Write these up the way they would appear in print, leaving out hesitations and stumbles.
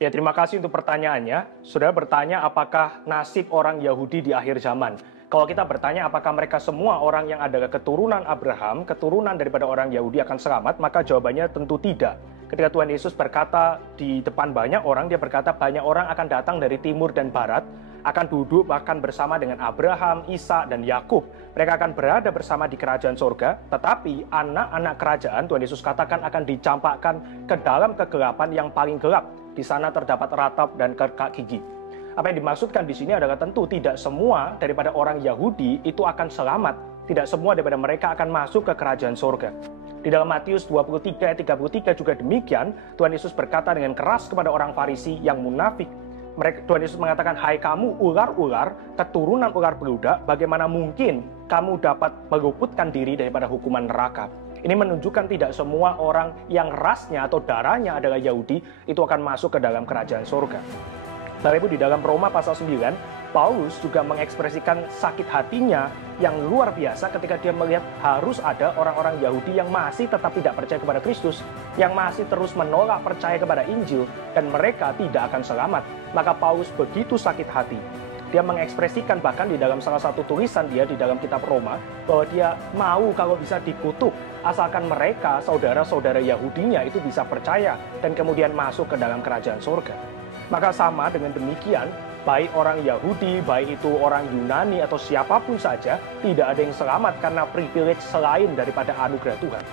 Ya, terima kasih untuk pertanyaannya. Saudara bertanya apakah nasib orang Yahudi di akhir zaman. Kalau kita bertanya apakah mereka semua orang yang adalah keturunan Abraham, keturunan daripada orang Yahudi akan selamat, maka jawabannya tentu tidak. Ketika Tuhan Yesus berkata di depan banyak orang, dia berkata banyak orang akan datang dari timur dan barat, akan duduk bahkan bersama dengan Abraham, Ishak, dan Yakub. Mereka akan berada bersama di kerajaan surga, tetapi anak-anak kerajaan, Tuhan Yesus katakan, akan dicampakkan ke dalam kegelapan yang paling gelap. Di sana terdapat ratap dan kerkak gigi. Apa yang dimaksudkan di sini adalah tentu tidak semua daripada orang Yahudi itu akan selamat. Tidak semua daripada mereka akan masuk ke kerajaan surga. Di dalam Matius 23 ayat 33 juga demikian, Tuhan Yesus berkata dengan keras kepada orang Farisi yang munafik. Tuhan Yesus mengatakan, hai kamu ular-ular, keturunan ular beludak, bagaimana mungkin kamu dapat meluputkan diri daripada hukuman neraka? Ini menunjukkan tidak semua orang yang rasnya atau darahnya adalah Yahudi itu akan masuk ke dalam kerajaan surga. Bapak Ibu, di dalam Roma pasal 9, Paulus juga mengekspresikan sakit hatinya yang luar biasa ketika dia melihat harus ada orang-orang Yahudi yang masih tetap tidak percaya kepada Kristus, yang masih terus menolak percaya kepada Injil, dan mereka tidak akan selamat. Maka Paulus begitu sakit hati. Dia mengekspresikan bahkan di dalam salah satu tulisan dia di dalam kitab Roma, bahwa dia mau kalau bisa dikutuk, asalkan mereka, saudara-saudara Yahudinya itu bisa percaya, dan kemudian masuk ke dalam kerajaan surga. Maka sama dengan demikian, baik orang Yahudi, baik itu orang Yunani atau siapapun saja, tidak ada yang selamat karena privilege selain daripada anugerah Tuhan.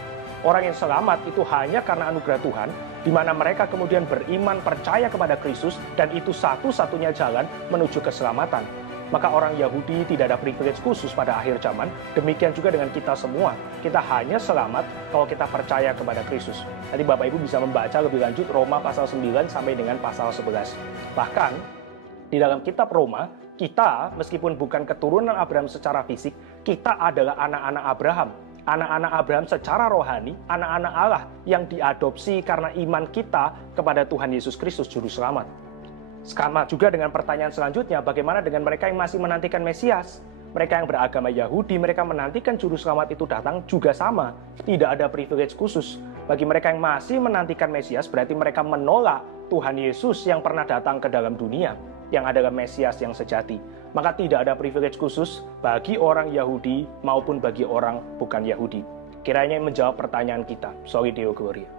Orang yang selamat itu hanya karena anugerah Tuhan, di mana mereka kemudian beriman percaya kepada Kristus, dan itu satu-satunya jalan menuju keselamatan. Maka orang Yahudi tidak ada privilege khusus pada akhir zaman, demikian juga dengan kita semua. Kita hanya selamat kalau kita percaya kepada Kristus. Nanti Bapak Ibu bisa membaca lebih lanjut Roma pasal 9 sampai dengan pasal 11. Bahkan, di dalam kitab Roma, kita meskipun bukan keturunan Abraham secara fisik, kita adalah anak-anak Abraham. Anak-anak Abraham secara rohani, anak-anak Allah yang diadopsi karena iman kita kepada Tuhan Yesus Kristus Juru Selamat. Sama juga dengan pertanyaan selanjutnya, bagaimana dengan mereka yang masih menantikan Mesias? Mereka yang beragama Yahudi, mereka menantikan Juru Selamat itu datang juga sama. Tidak ada privilege khusus. Bagi mereka yang masih menantikan Mesias, berarti mereka menolak Tuhan Yesus yang pernah datang ke dalam dunia, yang adalah Mesias yang sejati. Maka tidak ada privilege khusus bagi orang Yahudi maupun bagi orang bukan Yahudi. Kiranya menjawab pertanyaan kita. Soli Deo Gloria.